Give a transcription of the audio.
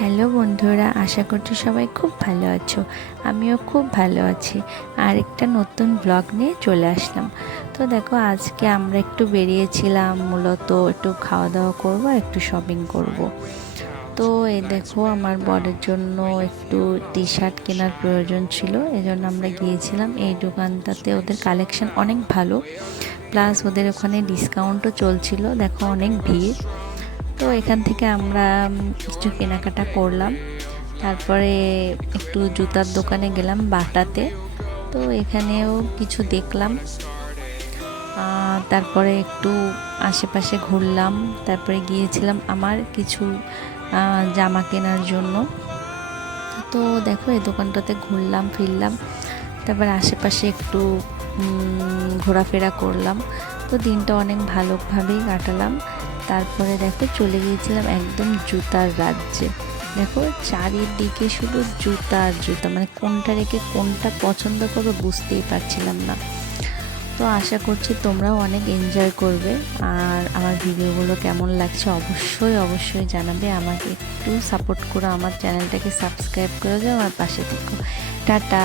Hello বন্ধুরা, আশা করছি সবাই খুব ভালো আছো। আমিও খুব ভালো আছি। আর একটা নতুন ব্লগ নিয়ে চলে আসলাম। তো দেখো, আজকে আমরা একটু বেরিয়েছিলাম, মূলত একটু খাওয়া দাওয়া করব আর একটু শপিং করব। তো এই দেখো, আমার বরের জন্য একটু টি শার্ট কেনার প্রয়োজন ছিল, এজন্য আমরা গিয়েছিলাম। এই দোকানটাতে ওদের কালেকশন অনেক ভালো প্লাস ওদের ওখানে ডিসকাউন্টও চলছিল। দেখো, অনেক ভিড়। এখান থেকে আমরা কিছু কেনাকাটা করলাম। তারপরে একটু জুতার দোকানে গেলাম বাটাতে। তো এখানেও কিছু দেখলাম। তারপরে একটু আশেপাশে ঘুরলাম। তারপরে গিয়েছিলাম আমার কিছু জামা কেনার জন্য। তো দেখো, এই দোকানটাতে ঘুরলাম, ফিরলাম। তারপর আশেপাশে একটু ঘোরাফেরা করলাম। তো দিনটা অনেক ভালোভাবেই কাটালাম। তারপরে দেখো চলে গিয়েছিলাম একদম জুতার রাজ্যে। দেখো চারিদিকে শুধু জুতা আর জুতা মানে কোনটা রেখে কোনটা পছন্দ করবে বুঝতেই পারছিলাম না। তো আশা করছি তোমরাও অনেক এনজয় করবে। আর আমার ভিডিওগুলো কেমন লাগছে অবশ্যই অবশ্যই জানাবে। আমাকে একটু সাপোর্ট করো, আমার চ্যানেলটাকে সাবস্ক্রাইব করে দাও আমার পাশে থেকো। টাটা!